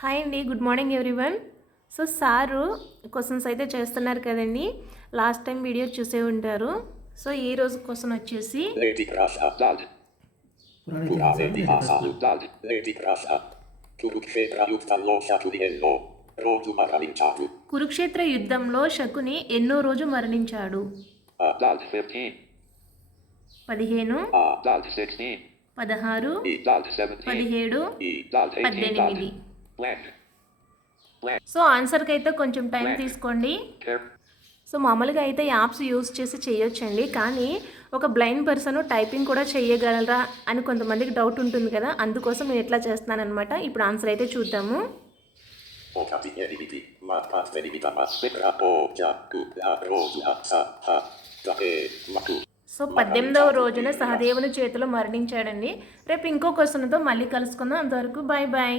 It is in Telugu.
హాయ్ అండి, good morning everyone. So sir questions అయితే చేస్తున్నారు కదండి. లాస్ట్ టైం వీడియో చూసే ఉంటారు. సో ఈ రోజు క్వశ్చన్ వచ్చేసి కురుక్షేత్ర యుద్ధంలో శకుని ఎన్నో రోజు మరణించాడు? 15, 16, 17, 18. సో ఆన్సర్కి అయితే కొంచెం టైం తీసుకోండి. సో మామూలుగా అయితే యాప్స్ యూస్ చేసి చేయొచ్చండి, కానీ ఒక బ్లైండ్ పర్సన్ టైపింగ్ కూడా చేయగలరా అని కొంతమందికి డౌట్ ఉంటుంది కదా, అందుకోసం నేను ఎట్లా చేస్తున్నానమాట. ఇప్పుడు ఆన్సర్ అయితే చూద్దాము. సో 18వ రోజున సహదేవుని చేతిలో మరణించాడండి. రేపు ఇంకో క్వశ్చన్తో మళ్ళీ కలుసుకుందాం. అంతవరకు బాయ్ బాయ్.